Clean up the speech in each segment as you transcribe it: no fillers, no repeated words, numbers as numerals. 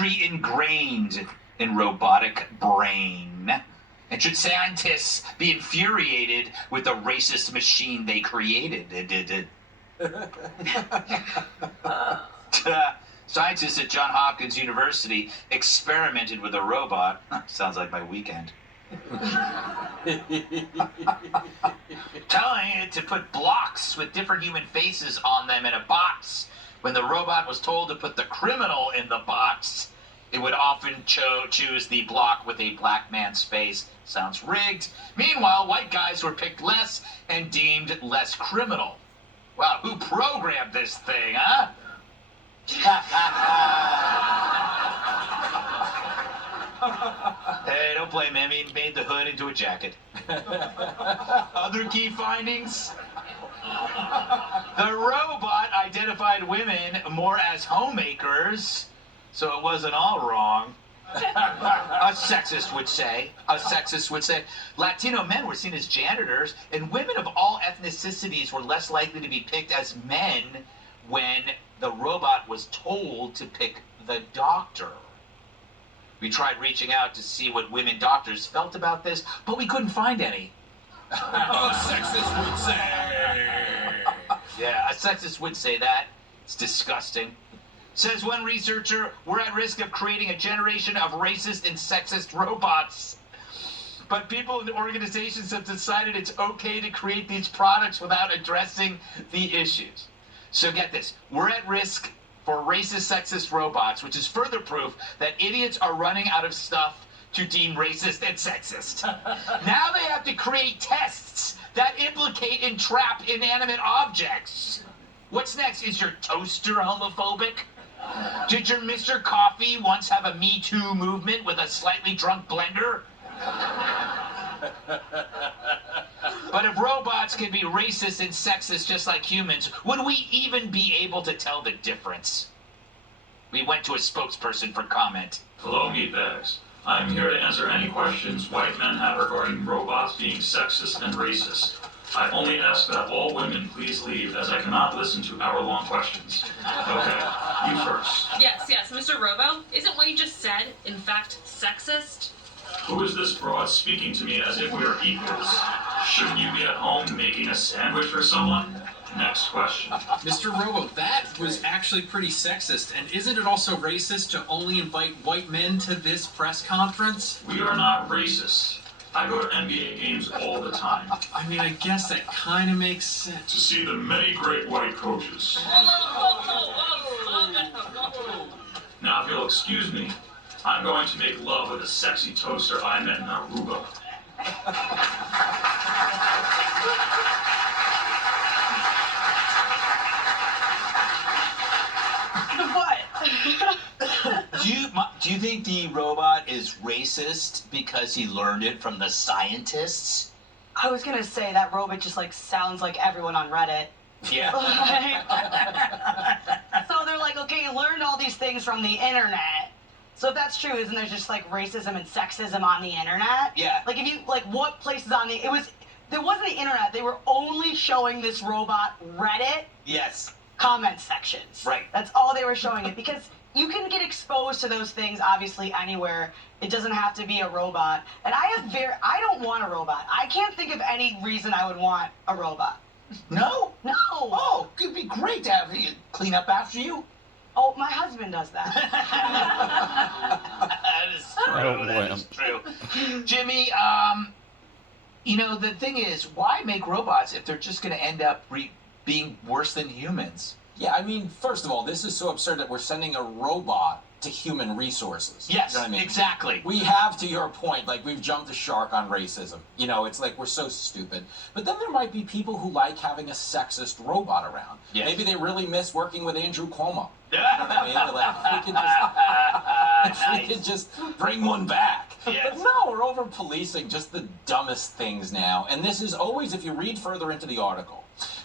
ingrained in robotic brain. And should scientists be infuriated with the racist machine they created? Scientists at Johns Hopkins University experimented with a robot. Sounds like my weekend. Telling it to put blocks with different human faces on them in a box. When the robot was told to put the criminal in the box, it would often choose the block with a black man's face. Sounds rigged. Meanwhile, white guys were picked less and deemed less criminal. Wow, who programmed this thing, huh? Hey, don't blame him. He made the hood into a jacket. Other key findings? The robot identified women more as homemakers, so it wasn't all wrong. A sexist would say. Latino men were seen as janitors, and women of all ethnicities were less likely to be picked as men when the robot was told to pick the doctor. We tried reaching out to see what women doctors felt about this, but we couldn't find any. A sexist would say. Yeah, a sexist would say that. It's disgusting. Says one researcher, we're at risk of creating a generation of racist and sexist robots. But people in the organizations have decided it's okay to create these products without addressing the issues. So get this, we're at risk for racist, sexist robots, which is further proof that idiots are running out of stuff to deem racist and sexist. Now they have to create tests that implicate and trap inanimate objects. What's next? Is your toaster homophobic? Did your Mr. Coffee once have a Me Too movement with a slightly drunk blender? But if robots can be racist and sexist just like humans, would we even be able to tell the difference? We went to a spokesperson for comment. Hello, meatbags. I'm here to answer any questions white men have regarding robots being sexist and racist. I only ask that all women please leave, as I cannot listen to hour-long questions. Okay, you first. Yes, Mr. Robo, isn't what you just said, in fact, sexist? Who is this broad speaking to me as if we are equals? Shouldn't you be at home making a sandwich for someone? Next question. Mr. Robo, that was actually pretty sexist, and isn't it also racist to only invite white men to this press conference? We are not racist. I go to NBA games all the time. I mean, I guess that kind of makes sense. To see the many great white coaches. Now, if you'll excuse me, I'm going to make love with a sexy toaster I met in Aruba. Do you think the robot is racist because he learned it from the scientists? I was gonna say that robot just sounds like everyone on Reddit. Yeah. So they're like, okay, you learned all these things from the internet. So if that's true, isn't there just racism and sexism on the internet? Yeah. If you what places on there wasn't the internet. They were only showing this robot Reddit Yes. comment sections. Right. That's all they were showing it because you can get exposed to those things obviously anywhere. It doesn't have to be a robot. And I don't want a robot. I can't think of any reason I would want a robot. No? No. Oh, it'd be great to have you clean up after you. Oh, my husband does that. That is true. I don't That blame is true. Jimmy, the thing is, why make robots if they're just going to end up being worse than humans? Yeah, I mean, first of all, this is so absurd that we're sending a robot to human resources. Yes, You know what I mean? exactly. We have, to your point, we've jumped the shark on racism. It's we're so stupid. But then there might be people who like having a sexist robot around. Yes. Maybe they really miss working with Andrew Cuomo. You know Yeah. what I mean? They're like, if we could just bring one back. Yes. But no, we're over policing just the dumbest things now. And this is always, if you read further into the article,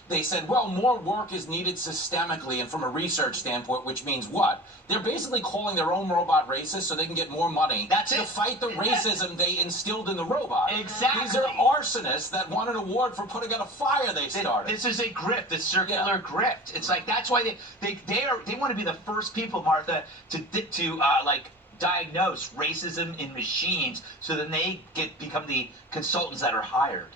They said, well, more work is needed systemically and from a research standpoint, which means what? They're basically calling their own robot racist so they can get more money That's to it. fight the racism they instilled in the robot. Exactly. These are arsonists that won an award for putting out a fire they started. This is a grift, a circular grift. It's like that's why they want to be the first people, Martha, to like diagnose racism in machines, so then they become the consultants that are hired.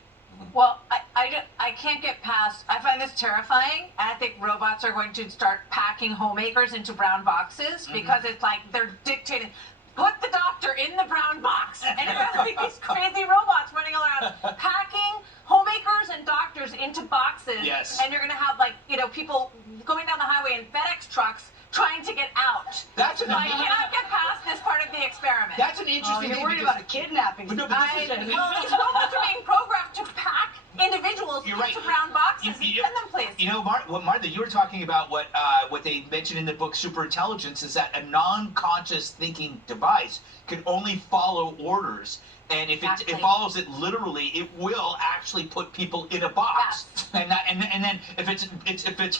Well, I can't get past. I find this terrifying. I think robots are going to start packing homemakers into brown boxes because it's like they're dictating. Put the doctor in the brown box, and you're gonna like these crazy robots running around packing homemakers and doctors into boxes. Yes. And you're gonna have like people going down the highway in FedEx trucks trying to get out. That's I cannot get past this part of the experiment. That's an Oh, interesting you're thing worried because about a kidnapping. But no, but this is Well, these robots are being programmed to pack individuals You're into right. brown boxes and You- send them places. You know, Martha, you were talking about what they mentioned in the book Superintelligence is that a non-conscious thinking device can only follow orders, and if Exactly. it follows it literally, it will actually put people in a box. Yes. And then if it's